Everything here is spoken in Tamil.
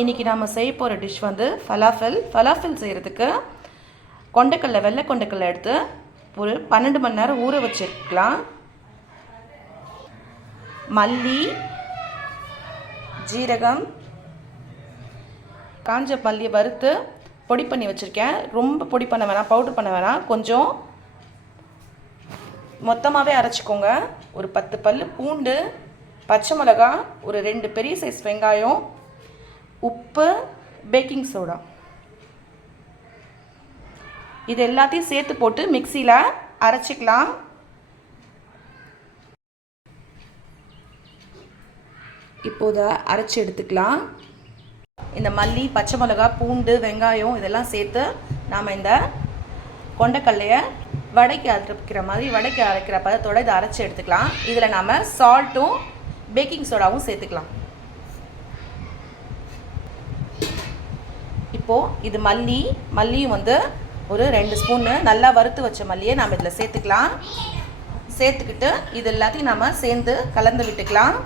இன்றைக்கி நாம் செய்ய போகிற டிஷ் வந்து ஃபலாஃபில் செய்கிறதுக்கு கொண்டைக்கடலை வெள்ளை கொண்டைக்கடலை எடுத்து ஒரு 12 மணி நேரம் ஊற வச்சுருக்கலாம். மல்லி, ஜீரகம், காஞ்ச மல்லியை வறுத்து பொடி பண்ணி வச்சுருக்கேன். ரொம்ப பொடி பண்ண வேணாம், பவுட்ரு பண்ண வேணாம், கொஞ்சம் மொத்தமாகவே அரைச்சிக்கோங்க. ஒரு 10 பல் பூண்டு, பச்சை மிளகா, ஒரு 2 பெரிய சைஸ் வெங்காயம், உப்பு, பேக்கிங் சோடா, இது எல்லாத்தையும் சேர்த்து போட்டு மிக்சியில் அரைச்சிக்கலாம். இப்போது அரைச்சி எடுத்துக்கலாம். இந்த மல்லி, பச்சை மிளகா, பூண்டு, வெங்காயம் இதெல்லாம் சேர்த்து நாம் இந்த கொண்டைக்கடலையை வடைக்கு அரைக்கிற மாதிரி வடைக்கு அரைக்கிற பதத்தோடு இதை அரைச்சி எடுத்துக்கலாம். இதில் நாம் சால்ட்டும் பேக்கிங் சோடாவும் சேர்த்துக்கலாம். இப்போது இது மல்லியும் வந்து ஒரு 2 ஸ்பூன்னு நல்லா வறுத்து வச்ச மல்லியை நாம் இதில் சேர்த்துக்கலாம். சேர்த்துக்கிட்டு இது எல்லாத்தையும் நாம் சேர்ந்து கலந்து விட்டுக்கலாம்.